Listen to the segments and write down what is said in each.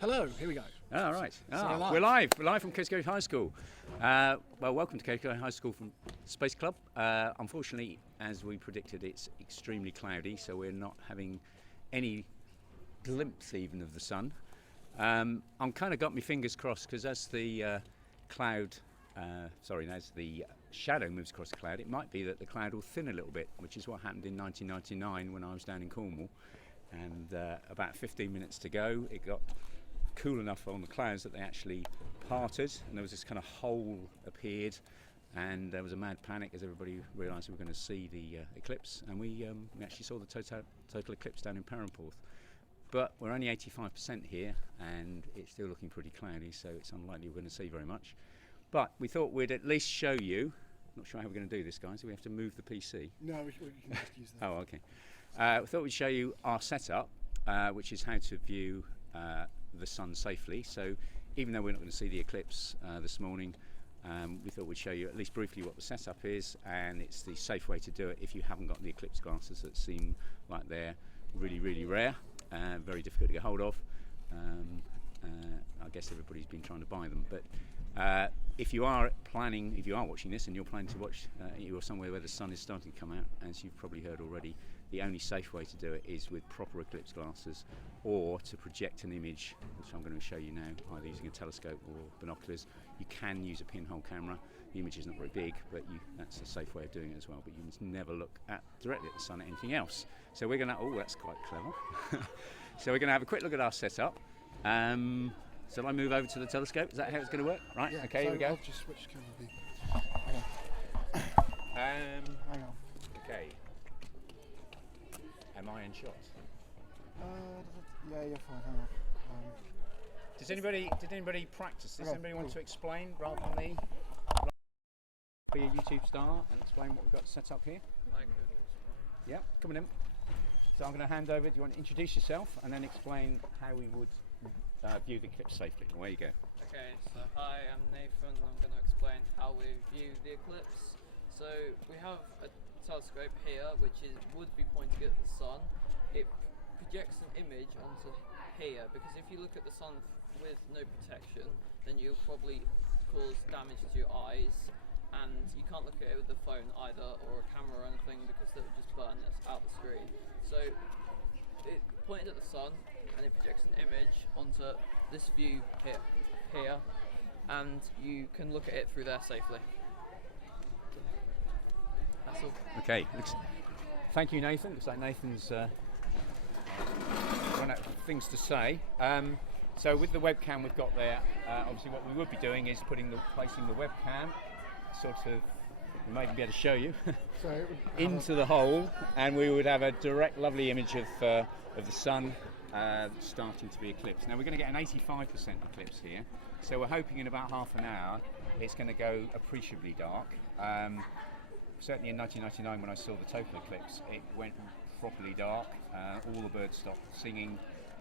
Hello, here we go. All right. live. We're live. We're live from Kesgrave High School. Well, welcome to Kesgrave High School from Space Club. Unfortunately, as we predicted, it's extremely cloudy, so we're not having any glimpse even of the sun. I'm kind of got my fingers crossed because as the as the shadow moves across the cloud, it might be that the cloud will thin a little bit, which is what happened in 1999 when I was down in Cornwall. And about 15 minutes to go, it got cool enough on the clouds that they actually parted, and there was this kind of hole appeared, and there was a mad panic as everybody realised we were going to see the eclipse, and we actually saw the total eclipse down in Perranporth. But we're only 85% here, and it's still looking pretty cloudy, so it's unlikely we're going to see very much. But we thought we'd at least show you. Not sure how we're going to do this, guys. Do we have to move the PC? No, we can just use that. Oh, okay. We thought we'd show you our setup, which is how to view the sun safely. So even though we're not going to see the eclipse this morning, we thought we'd show you at least briefly what the setup is, and it's the safe way to do it if you haven't got the eclipse glasses that seem like they're really, really rare, very difficult to get hold of. I guess everybody's been trying to buy them, but if you are watching this and you're planning to watch, you're somewhere where the sun is starting to come out, as you've probably heard already, the only safe way to do it is with proper eclipse glasses, or to project an image, which I'm going to show you now, either using a telescope or binoculars. You can use a pinhole camera. The image is not very big, but that's a safe way of doing it as well. But you must never look directly at the sun or anything else. So we're going to, that's quite clever. So we're going to have a quick look at our setup. Shall I move over to the telescope? Is that how it's going to work? Right, yeah, okay, so here we go. I'll just switch camera. Hang on. Okay. Am I in shot? Yeah, you're fine. Hang on. Did anybody practice this? Anybody want to explain rather than me? Be a YouTube star and explain what we've got set up here? I could. Yeah, coming in. So I'm going to hand over. Do you want to introduce yourself and then explain how we would view the eclipse safely? Away you go. Okay, so hi, I'm Nathan. I'm going to explain how we view the eclipse. So we have a telescope here which would be pointing at the sun. It projects an image onto here, because if you look at the sun with no protection, then you'll probably cause damage to your eyes, and you can't look at it with the phone either, or a camera or anything, because that would just burn out the screen. So it pointed at the sun and it projects an image onto this view here, and you can look at it through there safely. That's all. Okay, thank you, Nathan. Looks like Nathan's run out of things to say. So with the webcam we've got there, obviously what we would be doing is placing the webcam sort of, we might even be able to show you, into the hole, and we would have a direct lovely image of the sun starting to be eclipsed. Now we're going to get an 85% eclipse here, so we're hoping in about half an hour it's going to go appreciably dark. Certainly in 1999 when I saw the total eclipse, it went properly dark, all the birds stopped singing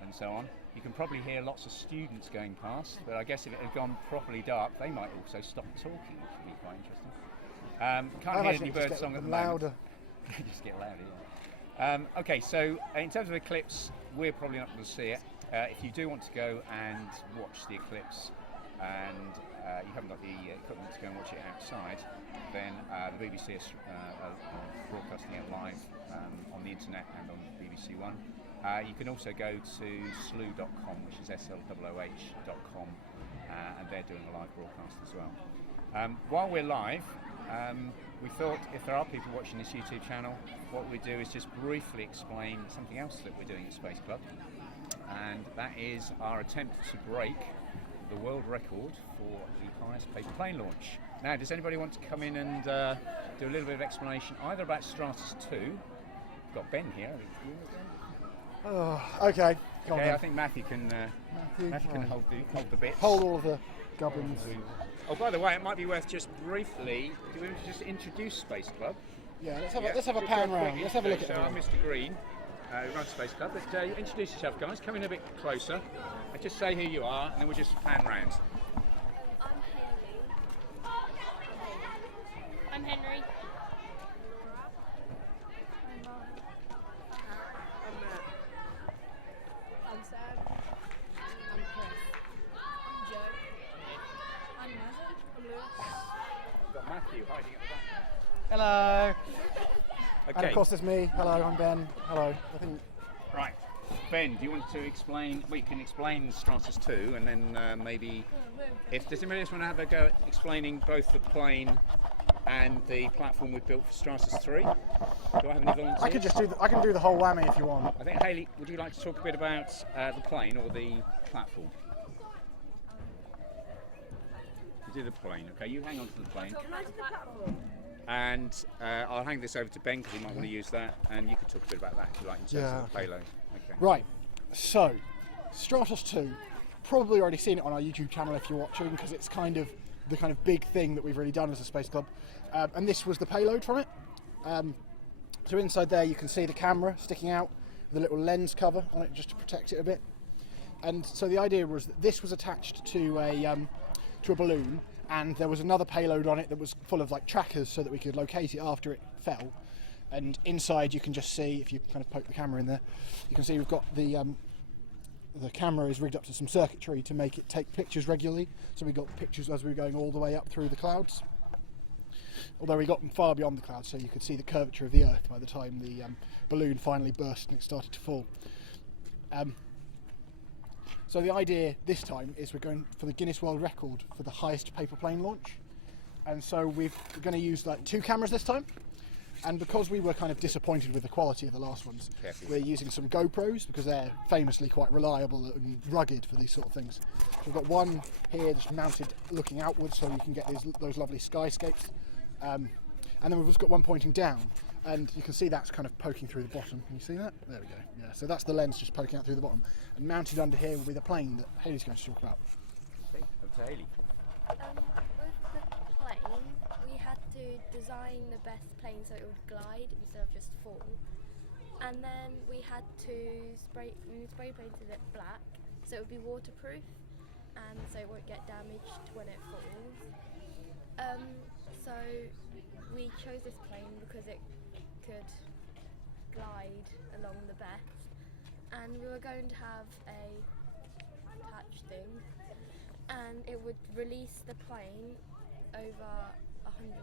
and so on. You can probably hear lots of students going past, but I guess if it had gone properly dark, they might also stop talking, which would be quite interesting. Can't hear any bird song at the moment. Louder. Just get louder, yeah. Okay, so in terms of eclipse, we're probably not going to see it. If you do want to go and watch the eclipse, and you haven't got the equipment to go and watch it outside, then the BBC is broadcasting it live on the internet and on BBC One. You can also go to slough.com, which is slooh.com, and they're doing a live broadcast as well. While we're live, we thought if there are people watching this YouTube channel, what we do is just briefly explain something else that we're doing at Space Club, and that is our attempt to break the world record for the highest paper plane launch. Now, does anybody want to come in and do a little bit of explanation either about Stratus 2? We've got Ben here. Oh, okay. Okay, I think Matthew can hold the bits. Hold all of the gubbins. Oh, by the way, it might be worth just briefly, do we just introduce Space Club? Yeah, let's have a pan round. Let's have a look at it. So I'm Mr. Green, who runs Space Club. But introduce yourself, guys. Come in a bit closer. And just say who you are, and then we'll just pan round. I'm Henry. I'm Matt. I'm Sam. Hello. Okay. And of course, there's me. Hello, I'm Ben. Hello. I think. Right. Ben, do you want to explain? We can explain Stratus 2, and then maybe if does anybody else want to have a go at explaining both the plane and the platform we've built for Stratus 3? Do I have any volunteers? I could just do. I can do the whole whammy if you want. I think Hayley, would you like to talk a bit about the plane or the platform? You do the plane. Okay, you hang on to the plane. Can I do the platform? And I'll hang this over to Ben because he might want to use that, and you can talk a bit about that if you like in terms of the payload. Okay. Right. So, Stratus 2. Probably already seen it on our YouTube channel if you're watching, because it's kind of the big thing that we've really done as a space club. And this was the payload from it. So inside there you can see the camera sticking out with a little lens cover on it just to protect it a bit. And so the idea was that this was attached to a balloon, and there was another payload on it that was full of like trackers so that we could locate it after it fell. And inside you can just see, if you kind of poke the camera in there, you can see we've got the camera is rigged up to some circuitry to make it take pictures regularly. So we got pictures as we were going all the way up through the clouds. Although we got far beyond the clouds, so you could see the curvature of the Earth by the time the balloon finally burst and it started to fall. So the idea this time is we're going for the Guinness World Record for the highest paper plane launch. And so we're going to use like 2 cameras this time. And because we were kind of disappointed with the quality of the last ones, we're using some GoPros because they're famously quite reliable and rugged for these sort of things. So we've got one here just mounted looking outwards so you can get those lovely skyscapes. And then we've also got one pointing down, and you can see that's kind of poking through the bottom. Can you see that? There we go. Yeah, so that's the lens just poking out through the bottom. And mounted under here will be the plane that Hayley's going to talk about. Okay, over to Hayley. With the plane, we had to design the best plane so it would glide instead of just fall. And then we had to spray painted it black so it would be waterproof and so it won't get damaged when it falls. So we chose this plane because it could glide along the best, and we were going to have a attach thing, and it would release the plane over 100,000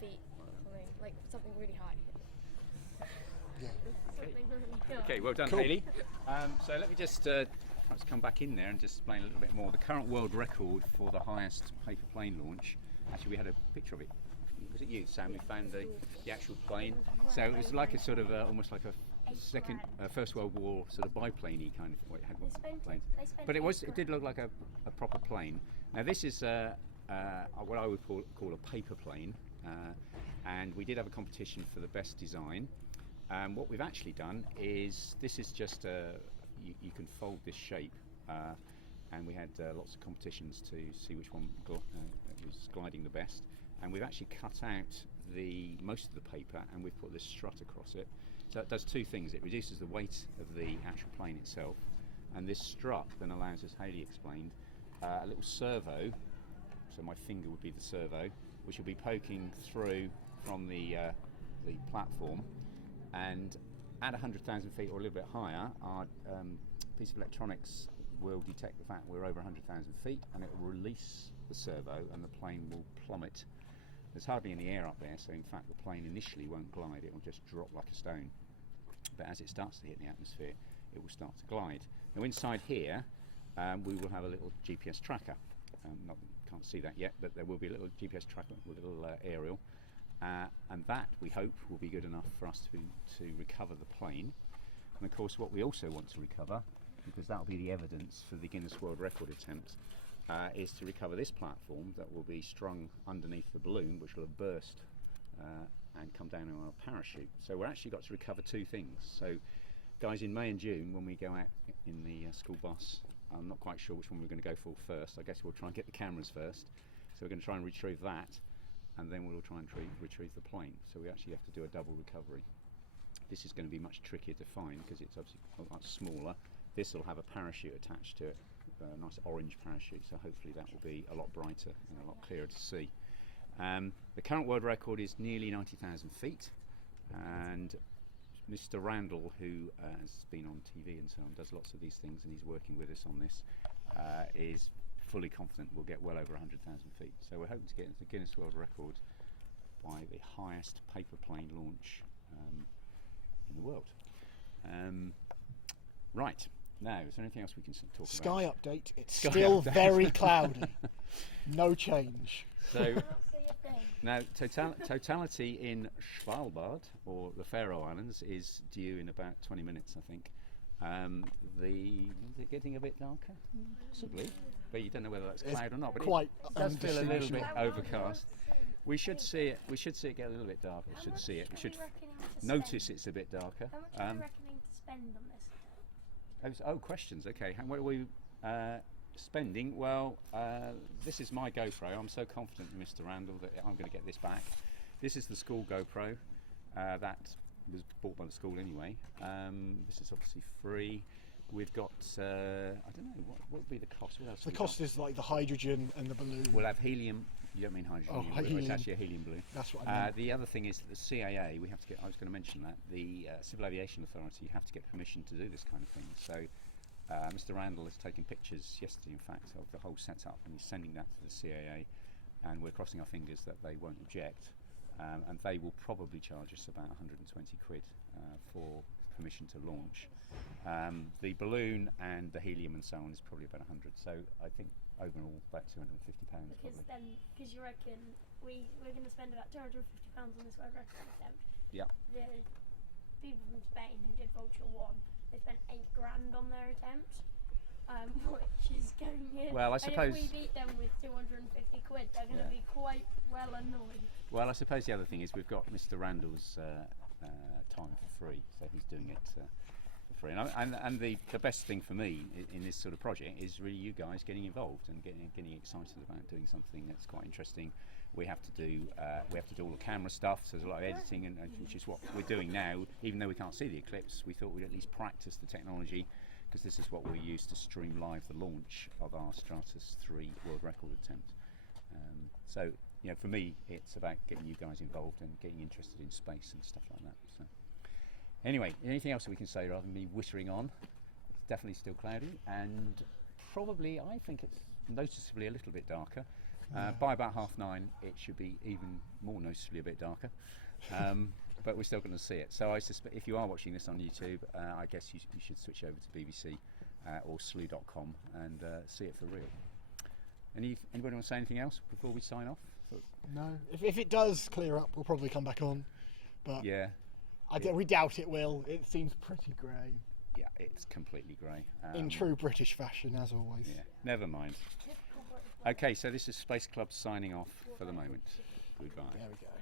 feet or something, like something really high. Yeah. Okay, well done, Cool. Hayley. So let me just perhaps come back in there and just explain a little bit more. The current world record for the highest paper plane launch, actually we had a picture of it. Was it you, Sam, who found the actual plane? So it was like a sort of almost like a First World War sort of biplane-y kind of, it had one plane. But it did look like a proper plane. Now this is what I would call a paper plane, and we did have a competition for the best design. What we've actually done is, this is just you can fold this shape, and we had lots of competitions to see which one was gliding the best. And we've actually cut out most of the paper, and we've put this strut across it. So it does 2 things. It reduces the weight of the actual plane itself, and this strut then allows, as Hayley explained, a little servo. So my finger would be the servo, which will be poking through from the platform, and at 100,000 feet or a little bit higher, our piece of electronics will detect the fact we're over 100,000 feet, and it will release the servo, and the plane will plummet. There's hardly any air up there, so in fact the plane initially won't glide, it will just drop like a stone. But as it starts to hit the atmosphere, it will start to glide. Now inside here, we will have a little GPS tracker. Can't see that yet, but there will be a little GPS tracker with a little aerial. And that, we hope, will be good enough for us to recover the plane. And of course what we also want to recover, because that will be the evidence for the Guinness World Record attempt, is to recover this platform that will be strung underneath the balloon, which will have burst and come down on our parachute. So we've actually got to recover 2 things. So guys, in May and June when we go out in the school bus, I'm not quite sure which one we're going to go for first. I guess we'll try and get the cameras first. So we're going to try and retrieve that, and then we'll try and retrieve the plane. So we actually have to do a double recovery. This is going to be much trickier to find because it's obviously much smaller. This will have a parachute attached to it, a nice orange parachute, so hopefully that will be a lot brighter and a lot clearer to see. The current world record is nearly 90,000 feet, and Mr. Randall, who has been on TV and so on, does lots of these things, and he's working with us on this, is fully confident we'll get well over 100,000 feet. So we're hoping to get into the Guinness World Record by the highest paper plane launch in the world. Right, now, is there anything else we can talk Sky about? update. It's Sky still update. very cloudy. No change. So now, totality in Svalbard, or the Faroe Islands, is due in about 20 minutes, I think. Is it getting a bit darker? Possibly, but you don't know whether that's cloud or not. But Quite it does feel a little bit undistinguishable. overcast. We should see it. We should see it get a little bit darker. We should see it. We should notice it's a bit darker. How much are we reckoning to spend on this? Oh, questions. Okay, what are we spending? Well, this is my GoPro. I'm so confident in Mr. Randall that I'm going to get this back. This is the school GoPro that was bought by the school anyway. This is obviously free. We've got, I don't know, what would be the cost? What else The have we cost got? is like the hydrogen and the balloon. We'll have helium. You don't mean hydrogen? Oh, helium. helium. It's actually a helium balloon. That's what I meant. The other thing is that the CAA, we have to get, I was going to mention that, the Civil Aviation Authority have to get permission to do this kind of thing. So Mr. Randall has taken pictures yesterday, in fact, of the whole setup, and he's sending that to the CAA, and we're crossing our fingers that they won't object, and they will probably charge us about 120 quid for permission to launch. The balloon and the helium and so on is probably about 100, so I think overall about £250 probably. Because you reckon we're going to spend about £250 on this world record attempt. Yeah. The people from Spain who did Vulture 1, they spent £8,000 on their attempt, which is going in. Well, I suppose. And if we beat them with 250 quid, they're going to be quite well annoyed. Well, I suppose the other thing is we've got Mr. Randall's time for free, so he's doing it for free. And the best thing for me in this sort of project is really you guys getting involved and getting excited about doing something that's quite interesting. We have to do all the camera stuff, so there's a lot of editing, and which is what we're doing now. Even though we can't see the Eclipse, we thought we'd at least practice the technology, because this is what we use to stream live the launch of our Stratus 3 world record attempt. So, you know, for me, it's about getting you guys involved and getting interested in space and stuff like that. So, anyway, anything else that we can say rather than me whittering on? It's definitely still cloudy, and probably, I think it's noticeably a little bit darker. By about 9:30, it should be even more noticeably a bit darker. But we're still going to see it. So I suspect if you are watching this on YouTube, I guess you should switch over to BBC or slu.com and see it for real. Anybody want to say anything else before we sign off? No. If it does clear up, we'll probably come back on. But Yeah. we doubt it will. It seems pretty grey. Yeah, it's completely grey. In true British fashion, as always. Yeah, never mind. Okay, so this is Space Club signing off for the moment. Goodbye. There we go.